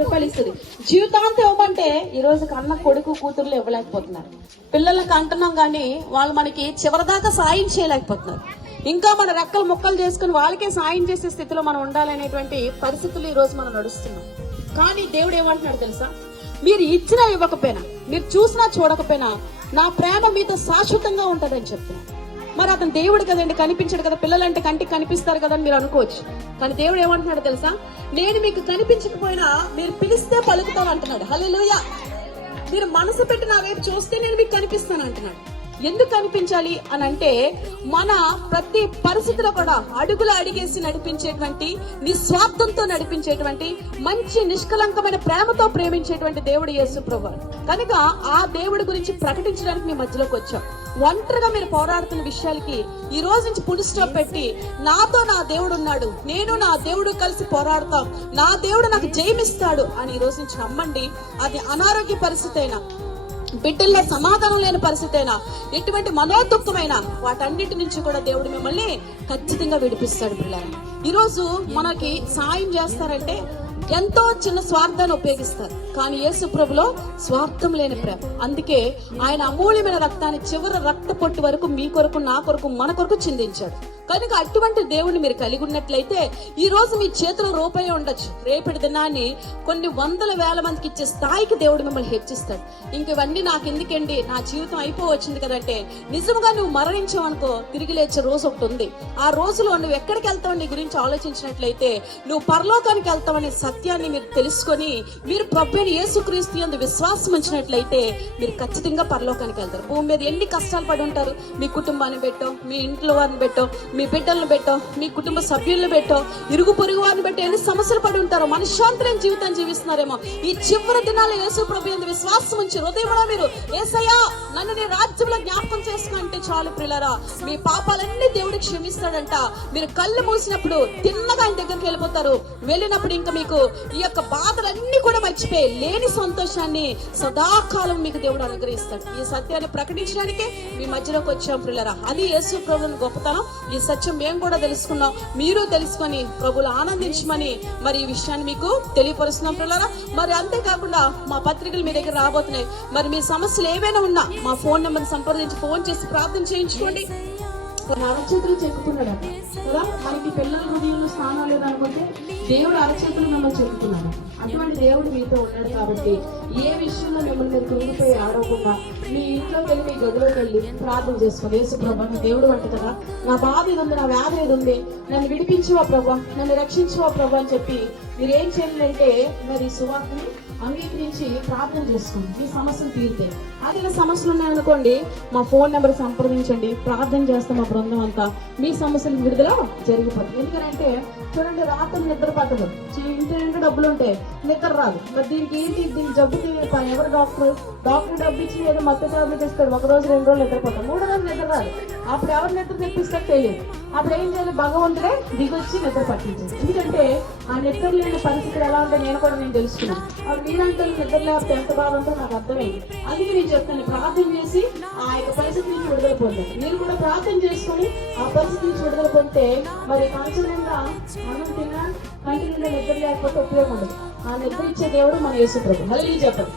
రూపాయలు ఇస్తుంది. జీవితాంతం ఇవ్వమంటే ఈ రోజు కన్న కొడుకు కూతుర్లు ఇవ్వలేకపోతున్నారు. పిల్లలకి అంటున్నాం గానీ వాళ్ళు మనకి చివరిదాకా సాయం చేయలేకపోతున్నారు. ఇంకా మన రెక్కలు ముక్కలు చేసుకుని వాళ్ళకే సాయం చేసే స్థితిలో మనం ఉండాలనేటువంటి పరిస్థితులు ఈ రోజు మనం నడుస్తున్నాం. కానీ దేవుడు ఏమంటున్నాడు తెలుసా? మీరు ఇచ్చినా ఇవ్వకపోయినా, మీరు చూసినా చూడకపోయినా నా ప్రేమ మీతో శాశ్వతంగా ఉంటదని చెప్తున్నాను. మరి అతను దేవుడు కదండి, కనిపించాడు కదా, పిల్లలంటే కంటికి కనిపిస్తారు కదా అని మీరు అనుకోవచ్చు. కానీ దేవుడు ఏమంటున్నాడు తెలుసా? నేను మీకు కనిపించకపోయినా మీరు పిలిస్తే పలుకుతాను అంటున్నాడు. హల్లెలూయా. మీరు మనసు పెట్టి నా వైపు చూస్తే నేను మీకు కనిపిస్తాను అంటున్నాడు. ఎందుకు కనిపించాలి అని అంటే, మన ప్రతి పరిస్థితిలో కూడా అడుగులు అడిగేసి నడిపించేటువంటి, నిస్వార్థంతో నడిపించేటువంటి, మంచి నిష్కలంకమైన ప్రేమతో ప్రేమించేటువంటి దేవుడు యేసు ప్రభువు. కనుక ఆ దేవుడి గురించి ప్రకటించడానికి మీ మధ్యలోకి వచ్చాం. ఒంటరిగా మీరు పోరాడుతున్న విషయాలకి ఈ రోజు నుంచి ఫుల్ స్టాప్ పెట్టి, నాతో నా దేవుడు ఉన్నాడు, నేను నా దేవుడు కలిసి పోరాడతాం, నా దేవుడు నాకు జయమిస్తాడు అని ఈ రోజు నుంచి నమ్మండి. అది అనారోగ్య పరిస్థితి అయినా, బిడ్డల్లో సమాధానం లేని పరిస్థితి అయినా, ఎటువంటి మనోదుఃఖమైన వాటన్నిటి నుంచి కూడా దేవుడు మిమ్మల్ని ఖచ్చితంగా విడిపిస్తాడు. పిల్లలు ఈరోజు మనకి సాయం చేస్తారంటే ఎంతో చిన్న స్వార్థాన్ని ఉపయోగిస్తారు. కానీ యేసు ప్రభులో స్వార్థం లేని ప్రేమ. అందుకే ఆయన అమూల్యమైన రక్తాన్ని చివరి రక్త పొట్టు వరకు మీ కొరకు, నా కొరకు, మన కొరకు చిందించాడు. కనుక అటువంటి దేవుడిని మీరు కలిగి ఉన్నట్లయితే ఈ రోజు మీ చేతిలో రూపాయి ఉండొచ్చు, రేపటి దినాన్ని కొన్ని వందల వేల మందికి ఇచ్చే స్థాయికి దేవుడు మిమ్మల్ని హెచ్చిస్తాడు. ఇంక ఇవన్నీ నాకు ఎందుకండి, నా జీవితం అయిపోవచ్చింది కదంటే, నిజంగా నువ్వు మరణించావనుకో తిరిగి లేచే రోజు ఒకటి ఉంది. ఆ రోజులో నువ్వు ఎక్కడికి వెళ్తావు నీ గురించి ఆలోచించినట్లయితే నువ్వు పరలోకానికి వెళ్తావనే సత్యాన్ని మీరు తెలుసుకొని, మీరు ప్రభువైన యేసుక్రీస్తు యందు విశ్వాసం ఉంచినట్లయితే మీరు ఖచ్చితంగా పరలోకానికి వెళ్తారు. భూమి మీద ఎన్ని కష్టాలు పడి ఉంటారు, మీ కుటుంబాన్ని పెట్టో, మీ ఇంట్లో వారిని పెట్టో, మీ బిడ్డలను పెట్టో, మీ కుటుంబ సభ్యులను పెట్టో, ఇరుగు పొరుగు వారిని బట్టి ఎన్ని సమస్యలు పడి ఉంటారో, మనశ్శాంతిని జీవితం జీవిస్తున్నారేమో. ఈ చివరి దినాల్లో యేసు ప్రభు యందు విశ్వాసం ఉంచి హృదయంలో మీరు యేసయ్యా నన్ను నీ రాజ్యంలో జ్ఞాపకం చేసుకుంటే చాలు ప్రియులారా, మీ పాపాలన్నీ దేవుడు క్షమిస్తాడంట. మీరు కళ్ళు మూసినప్పుడు తిన్నగా ఆయన దగ్గరికి వెళ్ళిపోతారు. వెళ్ళినప్పుడు ఇంకా మీకు ఈ యొక్క బాధలన్నీ కూడా మర్చిపోయి లేని సంతోషాన్ని సదాకాలం మీకు దేవుడు అనుగ్రహిస్తాడు. ఈ సత్యాన్ని ప్రకటించడానికే మీ మధ్యలోకి వచ్చాం ప్రియులారా. అది యేసు ప్రభువుని గొప్పతనం. ఈ సత్యం మేము కూడా తెలుసుకున్నాం, మీరు తెలుసుకొని ప్రభువులు ఆనందించమని మరి ఈ విషయాన్ని మీకు తెలియపరుస్తున్నాం ప్రియులారా. మరి అంతేకాకుండా మా పత్రికలు మీ దగ్గర రాబోతున్నాయి. మరి మీ సమస్యలు ఏవైనా ఉన్నా మా ఫోన్ నెంబర్ సంప్రదించి ఫోన్ చేసి ప్రార్థన చేయించుకోండి. అరచేతులు చెక్కుతున్నాడు కదా, మనకి పిల్లల హృదయంలో స్థానం లేదనుకుంటే దేవుడు అరచేతులు మిమ్మల్ని చెక్కుతున్నాడు. అటువంటి దేవుడు మీతో ఉన్నాడు కాబట్టి ఏ విషయంలో మిమ్మల్ని మీరు కుంగిపోయి ఆడవకుండా మీ ఇంట్లోకి వెళ్ళి, మీ గదిలోకి వెళ్ళి ప్రార్థన చేసుకోండి. యేసు ప్రభా నీ దేవుడు అంటే కదా, నా బాధ ఇది ఉంది, నా వ్యాధి ఇది ఉంది, నన్ను విడిపించువా ప్రభా, నన్ను రక్షించువా ప్రభా అని చెప్పి మీరు ఏం చేయాలంటే మరి సువార్తని అంగీకరించి ప్రార్థన చేసుకోండి. మీ సమస్యలు తీరుతాయి. అదే సమస్యలు ఉన్నాయనుకోండి, మా ఫోన్ నెంబర్ సంప్రదించండి, ప్రార్థన చేస్తాం. మా బృందం అంతా మీ సమస్యలు విడుదల జరిగిపోతుంది. ఎందుకంటే చూడండి, రాత్రి నిద్ర పట్టదు, ఇంటి డబ్బులు ఉంటాయి, నిద్ర రాదు. మరి దీనికి ఏంటి, దీనికి జబ్బు ఎవరు డాక్టర్ డబ్బు ఇచ్చి ఏదో మత్తు టాబ్లెట్ ఇస్తాడు, ఒక రోజు 2 రోజులు నిద్రపోతాం, 3వ రోజు నిద్ర రాదు. అప్పుడు ఎవరు నిద్ర తెప్పిస్తారో తెలియదు. అప్పుడు ఏం చేయాలి, భగవంతుడే దిగొచ్చి నిద్ర పట్టించాలి. ఎందుకంటే ఆ నిద్ర లేని పరిస్థితులు ఎలా ఉంటే నేను తెలుసుకున్నాను. అప్పుడు మీరంటే నిద్ర లేకపోతే ఎంత బాధ ఉంటుందో నాకు అర్థమైంది. అందుకే నేను చెప్తాను, ప్రార్థన చేసి ఆ యొక్క పరిస్థితి నుంచి విడుదల పొందాను. మీరు కూడా ప్రార్థన చేసుకుని ఆ పరిస్థితి నుంచి విడుదల పొందితే మరి కంచె నిండా మనం తిన్నా కంటి నిండా నిద్ర లేకపోతే ఉపయోగం ఉండదు. ఆ నిద్ర ఇచ్చే దేవుడు మన యేసు ప్రభు. హల్లెలూయా చెప్పండి.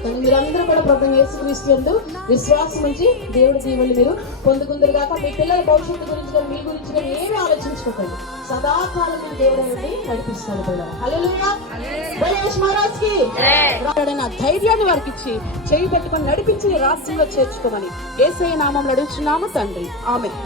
కానీ మీరందరూ కూడా ప్రభు యేసుక్రీస్తు యందు విశ్వాసం ఉంచి దేవుడి దీవెనలు మీరు పొందుకుందరు కాక, మీ పిల్లల భవిష్యత్తు గురించి కానీ మీ గురించి కానీ ఏమీ ఆలోచించుకోకండి. సదాకాలం మీరు దేవుడు అనేది నడిపిస్తాడు కూడా. హల్లెలూయా. గణేష్ మహారాజ్ కి ధైర్యాన్ని వారికి ఇచ్చి చేయి పట్టుకొని నడిపించి రాజ్యంలో చేర్చుకోమని యేసయ్య నామములో అడుగుచున్నాము తండ్రి. ఆమేన్.